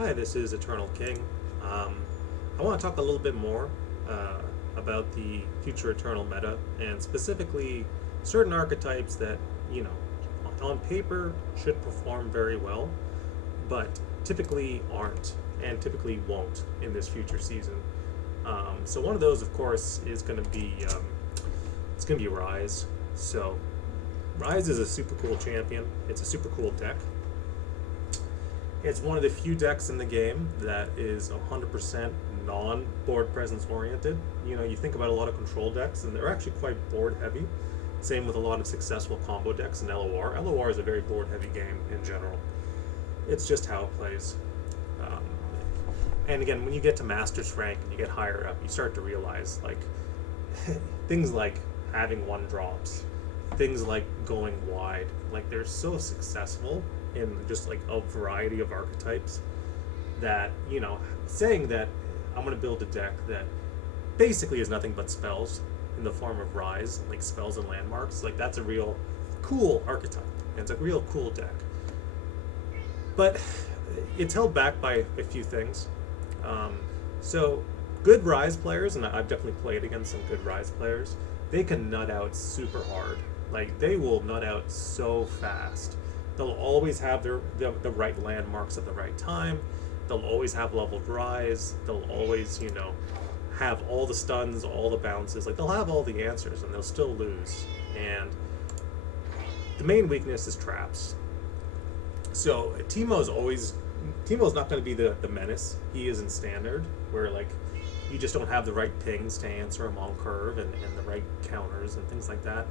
Hi, this is Eternal King. Um, I want to talk a little bit more about the future Eternal meta, and specifically certain archetypes that, you know, on paper should perform very well, but typically aren't, and typically won't in this future season. So one of those, of course, is going to be it's going to be Rise. So Rise is a super cool champion. It's a super cool deck. It's one of the few decks in the game that is 100% non-board presence oriented. You know, you think about a lot of control decks, and they're actually quite board heavy. Same with a lot of successful combo decks in LOR. LOR is a very board heavy game in general. It's just how it plays. Um, and again, when you get to Master's rank and you get higher up, you start to realize like things like having one drops, things like going wide, like they're so successful in just like a variety of archetypes that, saying that I'm going to build a deck that basically is nothing but spells in the form of Rise, like spells and landmarks, like that's a real cool archetype, and it's a real cool deck. But it's held back by a few things. Um, so good Rise players, and I've definitely played against some good Rise players, they can nut out super hard. Like they will nut out so fast. They'll always have the right landmarks at the right time. They'll always have leveled Rise. They'll always, have all the stuns, all the bounces. Like they'll have all the answers, and they'll still lose. And the main weakness is traps. So Teemo's not going to be the menace he is in Standard, where like you just don't have the right pings to answer him on curve and the right counters and things like that.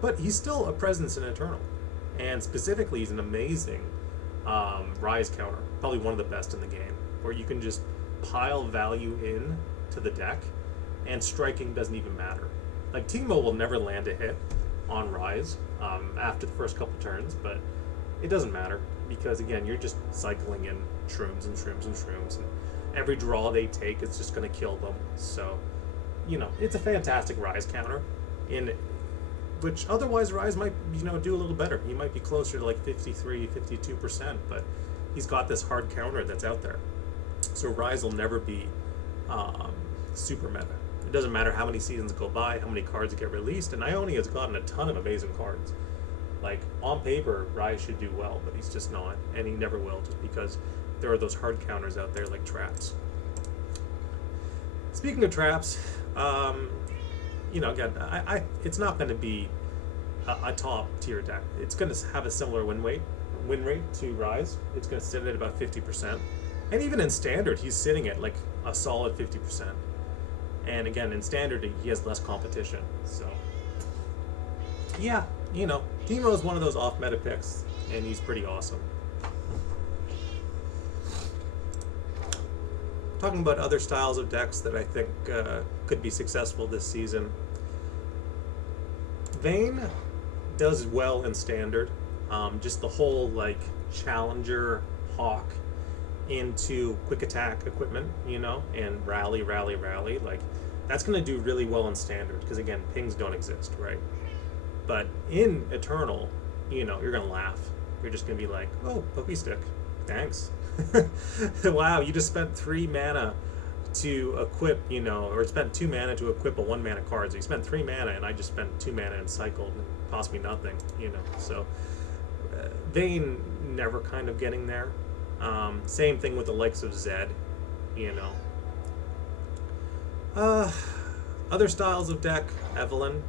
But he's still a presence in Eternal. And specifically, he's an amazing Rise counter, probably one of the best in the game, where you can just pile value in to the deck, and striking doesn't even matter. Like Teemo will never land a hit on Rise after the first couple turns, but it doesn't matter because again, you're just cycling in shrooms and shrooms and shrooms, and every draw they take is just going to kill them. So, it's a fantastic Rise counter in which otherwise Rise might, do a little better. He might be closer to like 53, 52%, but he's got this hard counter that's out there. So Rise will never be super meta. It doesn't matter how many seasons go by, how many cards get released, and Ione has gotten a ton of amazing cards. Like, on paper, Rise should do well, but he's just not, and he never will, just because there are those hard counters out there like traps. Speaking of traps, again, it's not going to be a top tier deck. It's going to have a similar win rate to Rise. It's going to sit at about 50%, and even in Standard, he's sitting at like a solid 50%. And again, in Standard, he has less competition. So, yeah, Teemo is one of those off-meta picks, and he's pretty awesome. Talking about other styles of decks that I think could be successful this season. Vayne does well in Standard. Just the whole like Challenger Hawk into quick attack equipment, and rally. Like that's going to do really well in Standard because again, pings don't exist, right? But in Eternal, you're going to laugh. You're just going to be like, oh, Pokey Stick, thanks. Wow, you just spent 3 mana to equip, or spent 2 mana to equip a 1 mana card. So you spent 3 mana, and I just spent 2 mana and cycled, and it cost me nothing, So Vayne never kind of getting there. Same thing with the likes of Zed, Other styles of deck, Evelyn,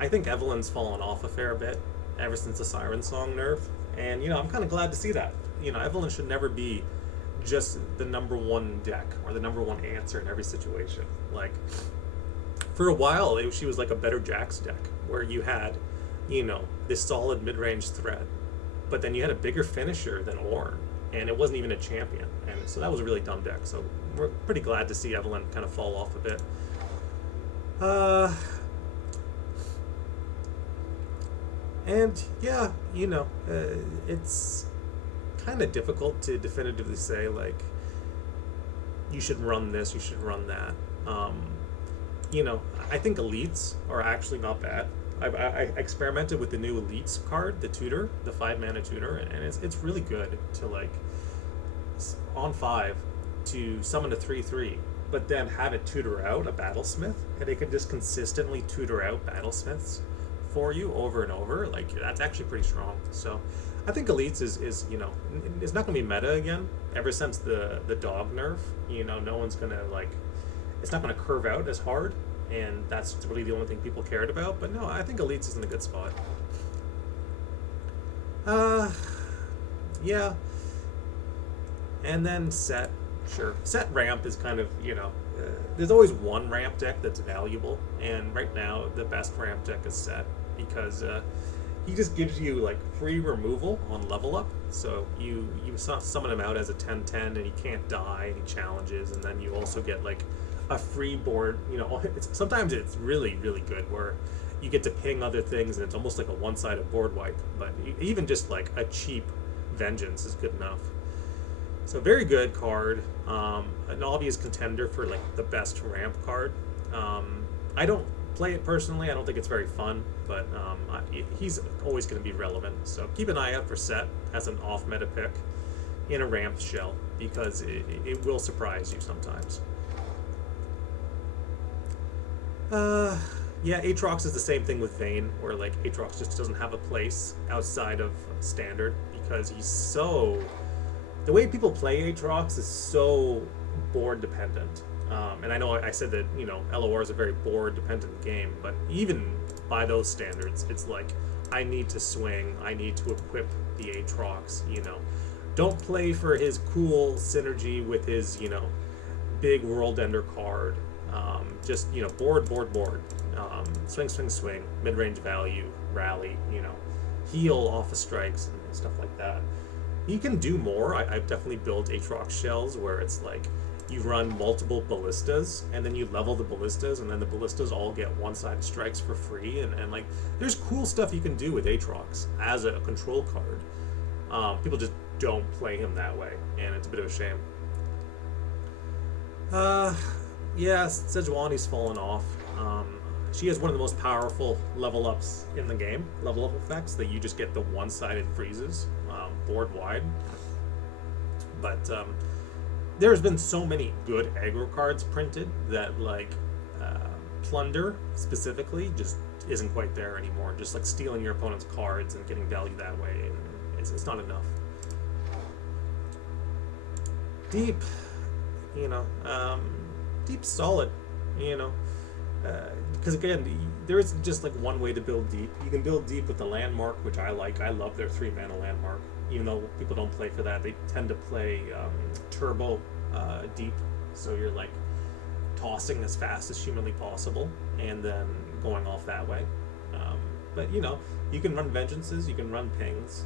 I think Evelyn's fallen off a fair bit ever since the Siren Song nerf. And, I'm kind of glad to see that. Evelyn should never be just the number one deck or the number one answer in every situation. Like, for a while, she was like a better Jax deck where you had, this solid mid-range threat, but then you had a bigger finisher than Ornn, and it wasn't even a champion. And so that was a really dumb deck. So we're pretty glad to see Evelyn kind of fall off a bit. And yeah, it's kind of difficult to definitively say like you should run this, you should run that. I think elites are actually not bad. I experimented with the new elites card, the tutor, the 5 mana tutor, and it's really good to like on 5 to summon a 3/3, but then have it tutor out a battlesmith, and it can just consistently tutor out battlesmiths for you over and over. Like that's actually pretty strong. So I think elites is it's not gonna be meta again. Ever since the dog nerf, no one's gonna like it's not gonna curve out as hard, and that's really the only thing people cared about. But no, I think elites is in a good spot. Yeah, and then set. Sure. Set ramp is kind of, there's always one ramp deck that's valuable, and right now the best ramp deck is set because he just gives you like free removal on level up. So you summon him out as a 10/10 and he can't die and he challenges, and then you also get like a free board. Sometimes it's really, really good where you get to ping other things and it's almost like a one-sided board wipe, but even just like a cheap vengeance is good enough. So very good card, an obvious contender for like the best ramp card. I don't play it personally. I don't think it's very fun, but he's always going to be relevant. So keep an eye out for Set as an off-meta pick in a ramp shell because it will surprise you sometimes. Yeah, Aatrox is the same thing with Vayne, where like Aatrox just doesn't have a place outside of Standard because he's so... The way people play Aatrox is so board dependent. And I know I said that, LOR is a very board dependent game, but even by those standards, it's like, I need to swing, I need to equip the Aatrox, Don't play for his cool synergy with his, big world ender card. Just, board. Swing, mid-range value, rally, heal off of strikes and stuff like that. You can do more. I've definitely built Aatrox shells where it's like you run multiple ballistas and then you level the ballistas and then the ballistas all get one-sided strikes for free and like there's cool stuff you can do with Aatrox as a control card. People just don't play him that way and it's a bit of a shame. Yeah, Sejuani's fallen off. She has one of the most powerful level ups in the game, level up effects, that you just get the one-sided freezes board wide. But there's been so many good aggro cards printed that like Plunder specifically just isn't quite there anymore. Just like stealing your opponent's cards and getting value that way, and it's not enough. Deep, Deep's solid, because again, there isn't just like one way to build deep. You can build deep with the landmark, which I like. I love their 3-mana landmark. Even though people don't play for that, they tend to play turbo deep. So you're like tossing as fast as humanly possible and then going off that way. But you can run vengeances, you can run pings.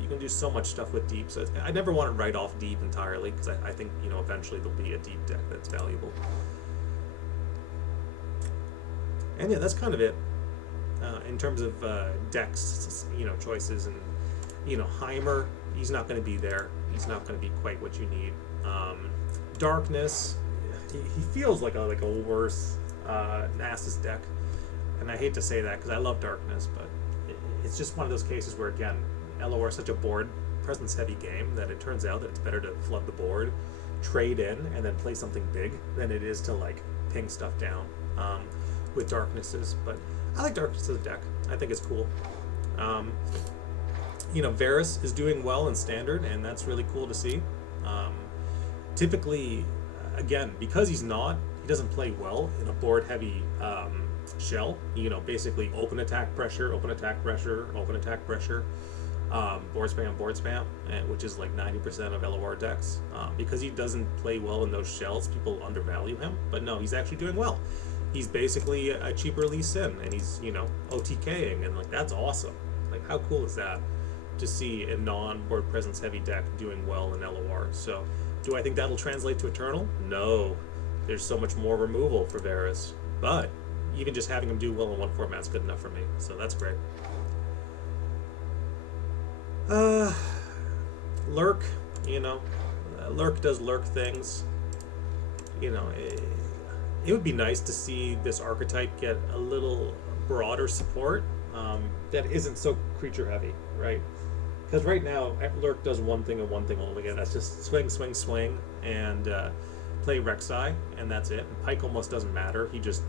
You can do so much stuff with deep. So I never want to write off deep entirely because I think eventually there'll be a deep deck that's valuable. And yeah, that's kind of it in terms of decks, choices. And Heimer, he's not going to be there. He's not going to be quite what you need. Darkness, he feels like a worse Nasus deck, and I hate to say that because I love Darkness, but it's just one of those cases where again, LOR is such a board presence heavy game that it turns out that it's better to flood the board, trade in, and then play something big than it is to like ping stuff down. With Darknesses, but I like Darkness as a deck. I think it's cool. Varus is doing well in Standard, and that's really cool to see. Typically, again, because he doesn't play well in a board-heavy shell. Basically open attack pressure, open attack pressure, open attack pressure, board spam, which is like 90% of LOR decks. Because he doesn't play well in those shells, people undervalue him. But no, he's actually doing well. He's basically a cheaper Lee Sin, and he's, OTKing, and like that's awesome. Like how cool is that to see a non-board presence heavy deck doing well in LOR? So do I think that'll translate to Eternal? No. There's so much more removal for Varus. But even just having him do well in one format's good enough for me. So that's great. Lurk, Lurk does Lurk things. It would be nice to see this archetype get a little broader support that isn't so creature heavy, right? Because right now, Lurk does one thing and one thing only, and that's just swing, swing, swing, and play Rek'Sai, and that's it. And Pike almost doesn't matter. He just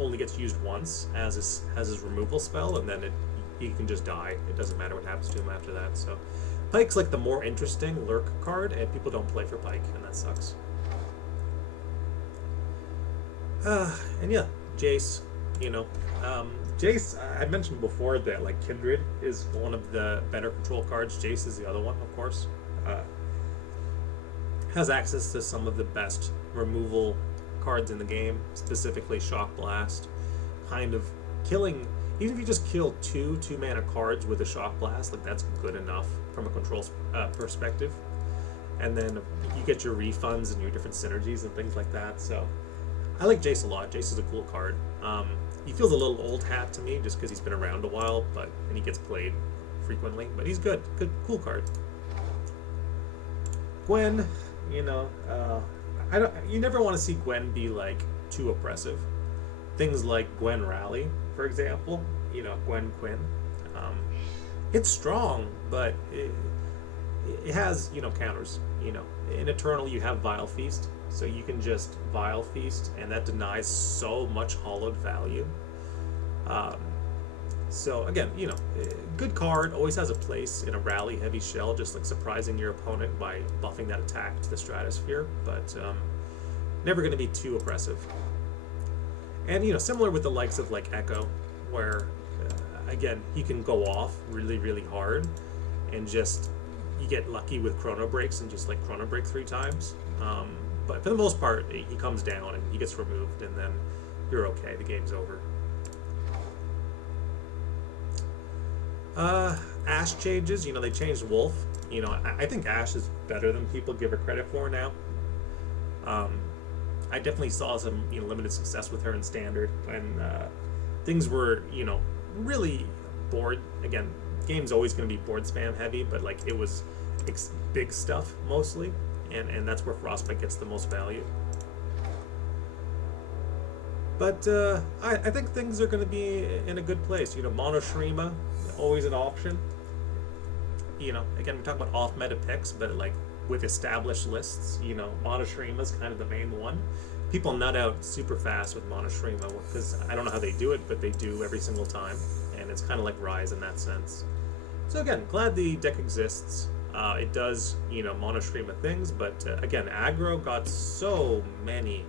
only gets used once as his removal spell, and then he can just die. It doesn't matter what happens to him after that. So Pike's like the more interesting Lurk card, and people don't play for Pike, and that sucks. And yeah, Jace, you know, Jace, I mentioned before that like Kindred is one of the better control cards. Jace is the other one, of course. Has access to some of the best removal cards in the game, specifically Shock Blast. Kind of killing, even if you just kill two mana cards with a Shock Blast, like that's good enough from a control perspective. And then you get your refunds and your different synergies and things like that. So I like Jace a lot. Jace is a cool card. He feels a little old hat to me just because he's been around a while, and he gets played frequently. But he's good, cool card. Gwen, you know, you never want to see Gwen be like too oppressive. Things like Gwen Rally, for example. You know, Gwen Quinn. It's strong, but it has counters. You know, in Eternal you have Vile Feast. So you can just Vile Feast, and that denies so much hollowed value. So again, good card, always has a place in a rally-heavy shell, just like surprising your opponent by buffing that attack to the stratosphere, but never going to be too oppressive. And similar with the likes of like Echo, where again he can go off really, really hard, and just you get lucky with Chrono Breaks and just like Chrono Break 3 times. But for the most part, he comes down and he gets removed, and then you're okay. The game's over. Ashe changes. They changed Wolf. I think Ashe is better than people give her credit for now. I definitely saw some limited success with her in Standard when things were really board. Again, game's always going to be board spam heavy, but like it was big stuff mostly. And that's where Frostbite gets the most value. But I think things are going to be in a good place. Mono Shrima, always an option. Again, we talk about off-meta picks, but like with established lists, Mono Shrima is kind of the main one. People nut out super fast with Mono Shrima because I don't know how they do it, but they do every single time. And it's kind of like Rise in that sense. So again, glad the deck exists. It does, Mono Shrima things, but again, aggro got so many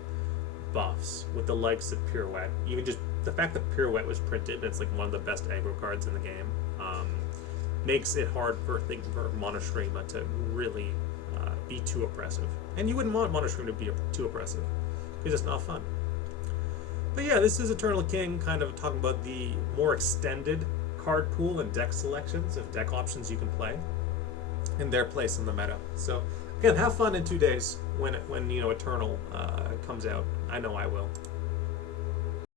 buffs with the likes of Pirouette. Even just the fact that Pirouette was printed, and it's like one of the best aggro cards in the game, makes it hard for Mono Shrima to really be too oppressive. And you wouldn't want Mono Shrima to be too oppressive, because it's not fun. But yeah, this is Eternal King, kind of talking about the more extended card pool and deck selections of deck options you can play in their place in the meta. So again, have fun in 2 days when Eternal comes out. I know I will.